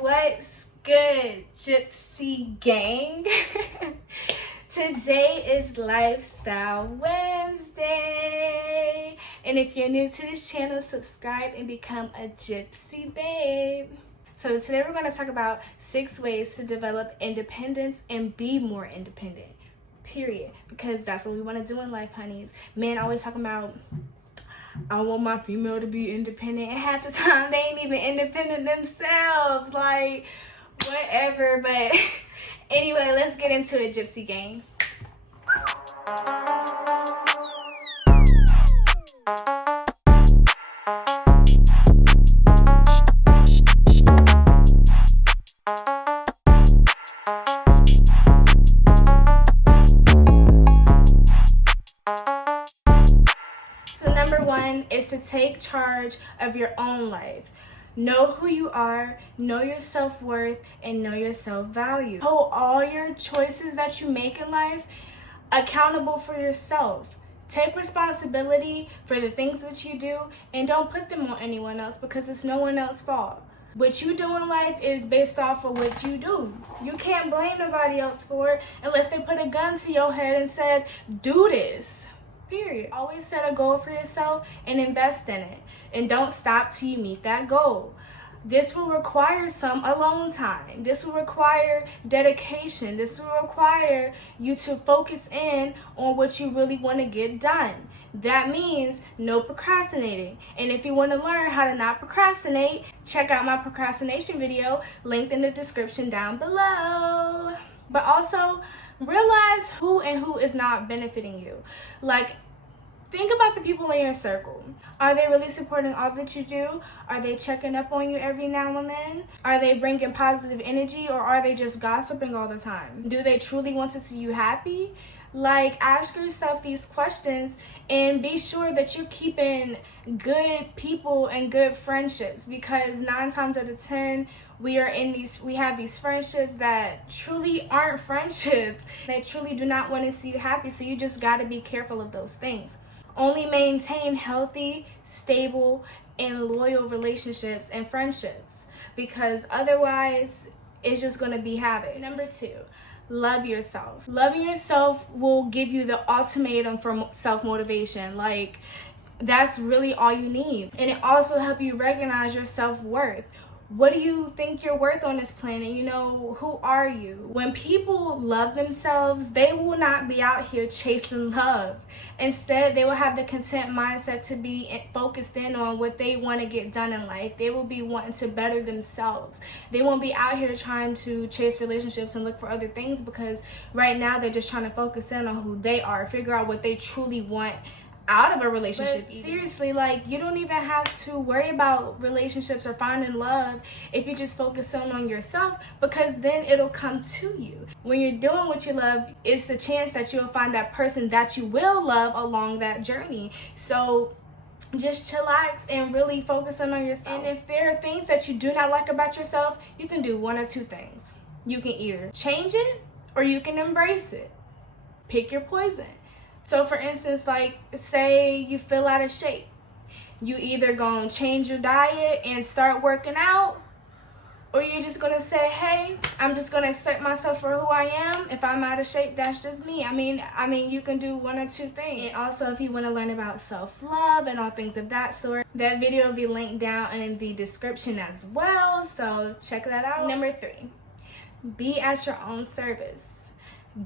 What's good, Gypsy Gang? Today is Lifestyle Wednesday. And if you're new to this channel, subscribe and become a Gypsy babe. So today we're going to talk about 6 ways to develop independence and be more independent. Period. Because that's what we want to do in life, honeys. Men always talking about, I want my female to be independent, and half the time they ain't even independent themselves. Like, whatever. But anyway, let's get into it, Gypsy Gang. Number 1 is to take charge of your own life. Know who you are, know your self-worth, and know your self-value. Hold all your choices that you make in life accountable for yourself. Take responsibility for the things that you do and don't put them on anyone else because it's no one else's fault. What you do in life is based off of what you do. You can't blame nobody else for it unless they put a gun to your head and said, do this. Period. Always set a goal for yourself and invest in it. And don't stop till you meet that goal. This will require some alone time. This will require dedication. This will require you to focus in on what you really want to get done. That means no procrastinating. And if you want to learn how to not procrastinate, check out my procrastination video linked in the description down below. But also, realize who and who is not benefiting you. Like, think about the people in your circle. Are they really supporting all that you do? Are they checking up on you every now and then? Are they bringing positive energy, or are they just gossiping all the time? Do they truly want to see you happy? Like, ask yourself these questions and be sure that you're keeping good people and good friendships, because 9 times out of 10, we have these friendships that truly aren't friendships. They truly do not want to see you happy, so you just got to be careful of those things. Only maintain healthy, stable, and loyal relationships and friendships, because otherwise it's just going to be habit. Number 2, love yourself. Loving yourself will give you the ultimatum for self-motivation. Like, that's really all you need. And it also helps you recognize your self-worth. What do you think you're worth on this planet? You know, who are you? When people love themselves, they will not be out here chasing love. Instead, they will have the content mindset to be focused in on what they want to get done in life. They will be wanting to better themselves. They won't be out here trying to chase relationships and look for other things, because right now they're just trying to focus in on who they are, figure out what they truly want out of a relationship. But seriously, like, you don't even have to worry about relationships or finding love if you just focus on yourself, because then it'll come to you. When you're doing what you love, it's the chance that you'll find that person that you will love along that journey. So just chillax and really focus on yourself. And if there are things that you do not like about yourself, you can do one or 2 things. You can either change it or you can embrace it. Pick your poison. So for instance, like, say you feel out of shape. You either gonna change your diet and start working out, or you're just gonna say, hey, I'm just gonna accept myself for who I am. If I'm out of shape, that's just me. I mean, you can do one or 2 things. And also, if you wanna learn about self-love and all things of that sort, that video will be linked down and in the description as well. So check that out. Number 3, be at your own service.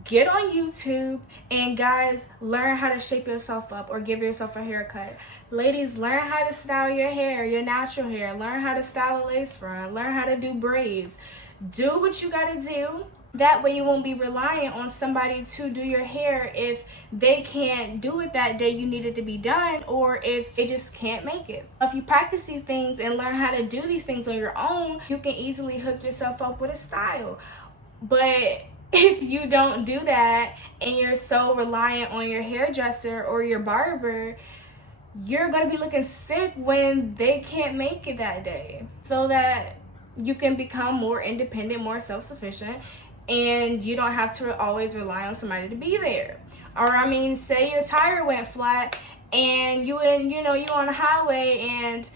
Get on YouTube and, guys, learn how to shape yourself up or give yourself a haircut. Ladies, learn how to style your hair, your natural hair. Learn how to style a lace front. Learn how to do braids. Do what you gotta do. That way you won't be reliant on somebody to do your hair if they can't do it that day you need it to be done, or if they just can't make it. If you practice these things and learn how to do these things on your own, you can easily hook yourself up with a style. But if you don't do that and you're so reliant on your hairdresser or your barber, you're going to be looking sick when they can't make it that day. So that you can become more independent, more self-sufficient, and you don't have to always rely on somebody to be there. Or say your tire went flat and you on the highway and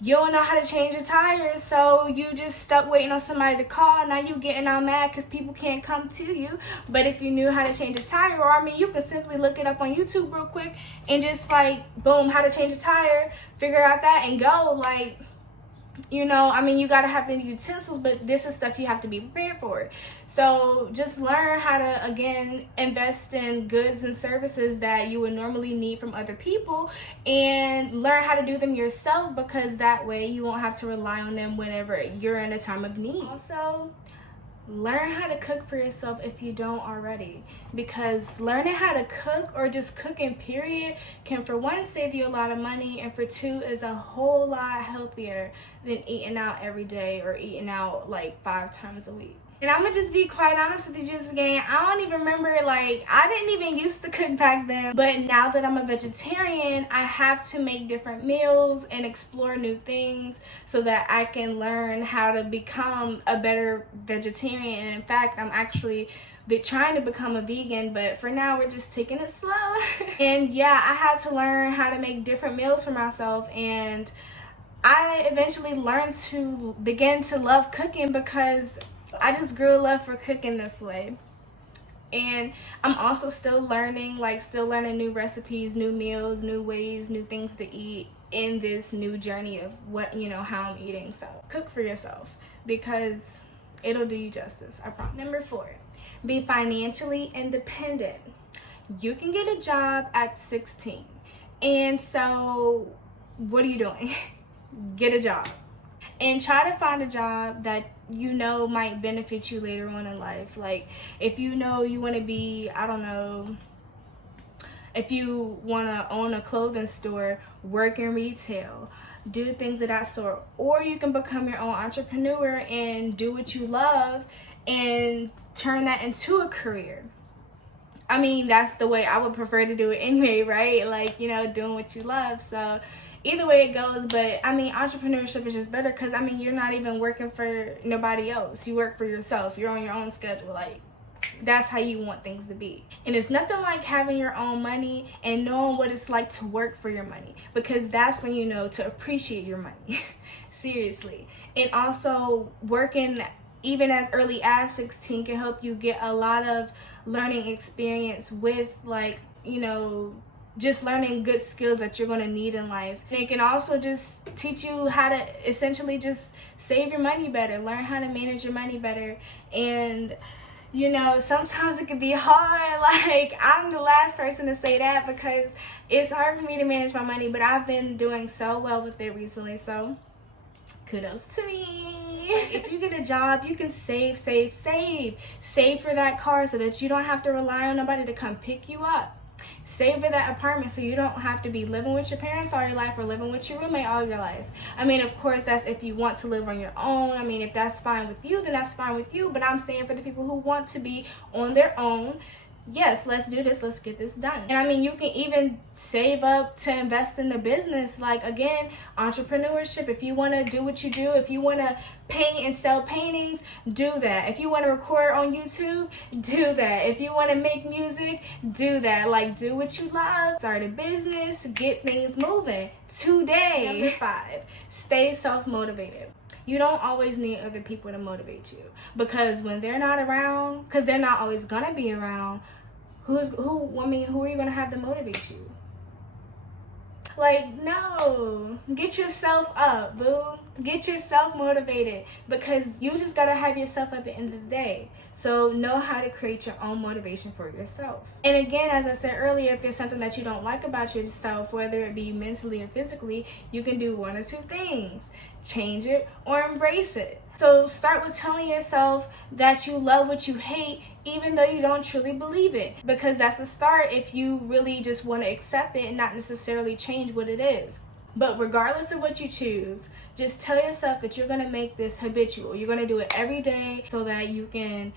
you don't know how to change your tires, so you just stuck waiting on somebody to call. Now you getting all mad because people can't come to you. But if you knew how to change a tire, or I mean, you can simply look it up on YouTube real quick and just like, boom, how to change a tire, figure out that and go. Like, you know, I mean, you got to have the utensils, but this is stuff you have to be prepared for. So just learn how to, again, invest in goods and services that you would normally need from other people, and learn how to do them yourself, because that way you won't have to rely on them whenever you're in a time of need. Also, learn how to cook for yourself if you don't already, because learning how to cook, or just cooking period, can for one save you a lot of money, and for two is a whole lot healthier than eating out every day or eating out like 5 times a week. And I'm gonna just be quite honest with you, just again, I don't even remember, like, I didn't even used to cook back then, but now that I'm a vegetarian, I have to make different meals and explore new things so that I can learn how to become a better vegetarian. And in fact, I'm actually trying to become a vegan, but for now we're just taking it slow. And yeah, I had to learn how to make different meals for myself, and I eventually learned to begin to love cooking because I just grew a love for cooking this way. And I'm also still learning, new recipes, new meals, new ways, new things to eat in this new journey of what, you know, how I'm eating. So cook for yourself, because it'll do you justice, I promise. Number 4, be financially independent. You can get a job at 16. And so what are you doing? Get a job. And try to find a job that you know might benefit you later on in life. Like, if you know you want to be, I don't know, if you want to own a clothing store, work in retail, do things of that sort. Or you can become your own entrepreneur and do what you love and turn that into a career. I mean, that's the way I would prefer to do it anyway, right? Like, you know, doing what you love. So either way it goes, but I mean, entrepreneurship is just better because, I mean, you're not even working for nobody else. You work for yourself. You're on your own schedule. Like, that's how you want things to be. And it's nothing like having your own money and knowing what it's like to work for your money, because that's when you know to appreciate your money. Seriously. And also, working even as early as 16 can help you get a lot of learning experience with, like, you know, just learning good skills that you're going to need in life. And it can also just teach you how to essentially just save your money better, learn how to manage your money better. And, you know, sometimes it can be hard. Like, I'm the last person to say that, because it's hard for me to manage my money, but I've been doing so well with it recently. So kudos to me. If you get a job, you can save for that car so that you don't have to rely on nobody to come pick you up. Save for that apartment so you don't have to be living with your parents all your life or living with your roommate all your life. I mean, of course, that's if you want to live on your own. I mean, if that's fine with you, then that's fine with you. But I'm saying for the people who want to be on their own, yes, let's do this. Let's get this done. And I mean, you can even save up to invest in the business. Like, again, entrepreneurship. If you want to do what you do, if you want to paint and sell paintings, do that. If you want to record on YouTube, do that. If you want to make music, do that. Like, do what you love. Start a business. Get things moving today. Number 5, stay self-motivated. You don't always need other people to motivate you, because when they're not around, because they're not always gonna be around, who are you gonna have to motivate you? Like, no, get yourself up, boo. Get yourself motivated, because you just gotta have yourself at the end of the day. So know how to create your own motivation for yourself. And again, as I said earlier, if there's something that you don't like about yourself, whether it be mentally or physically, you can do one or two things: change it or embrace it. So start with telling yourself that you love what you hate, even though you don't truly believe it, because that's the start if you really just want to accept it and not necessarily change what it is. But regardless of what you choose, just tell yourself that you're going to make this habitual. You're going to do it every day so that you can,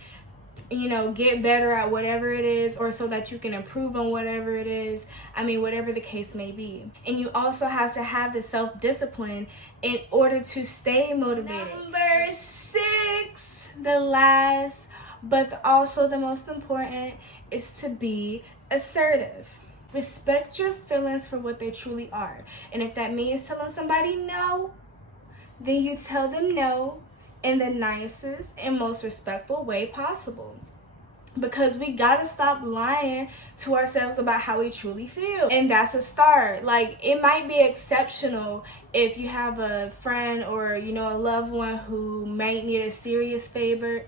you know, get better at whatever it is, or so that you can improve on whatever it is. I mean, whatever the case may be. And you also have to have the self-discipline in order to stay motivated. Number 6, the last, but also the most important, is to be assertive. Respect your feelings for what they truly are. And if that means telling somebody no, then you tell them no in the nicest and most respectful way possible. Because we gotta stop lying to ourselves about how we truly feel. And that's a start. Like, it might be exceptional if you have a friend or, you know, a loved one who might need a serious favor,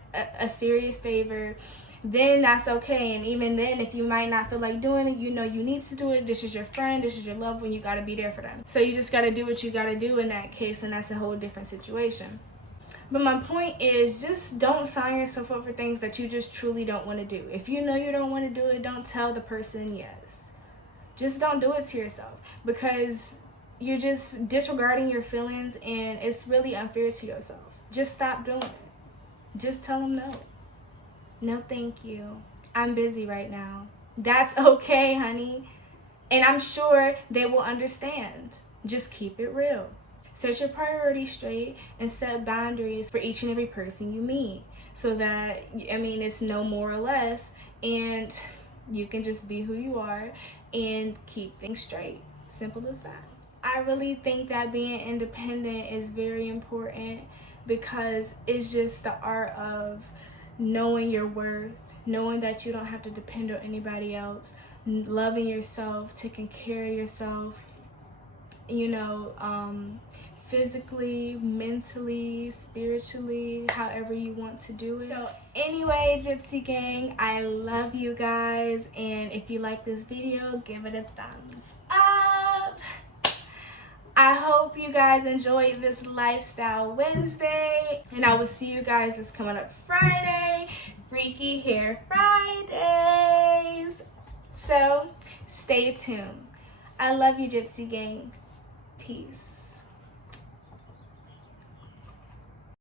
then that's okay. And even then, if you might not feel like doing it, you know you need to do it. This is your friend, this is your loved one, you gotta be there for them. So you just gotta do what you gotta do in that case, and that's a whole different situation. But my point is, just don't sign yourself up for things that you just truly don't want to do. If you know you don't want to do it, don't tell the person yes. Just don't do it to yourself, because you're just disregarding your feelings, and it's really unfair to yourself. Just stop doing it. Just tell them no. No, thank you. I'm busy right now. That's okay, honey. And I'm sure they will understand. Just keep it real. Set your priorities straight and set boundaries for each and every person you meet, so that, I mean, it's no more or less, and you can just be who you are and keep things straight. Simple as that. I really think that being independent is very important, because it's just the art of knowing your worth, knowing that you don't have to depend on anybody else, loving yourself, taking care of yourself, you know, physically, mentally, spiritually, however you want to do it. So anyway, Gypsy Gang, I love you guys, and if you like this video, give it a thumbs up. I hope you guys enjoyed this Lifestyle Wednesday, and I will see you guys this coming up Friday, Freaky Hair Fridays. So stay tuned. I love you, Gypsy Gang. Peace.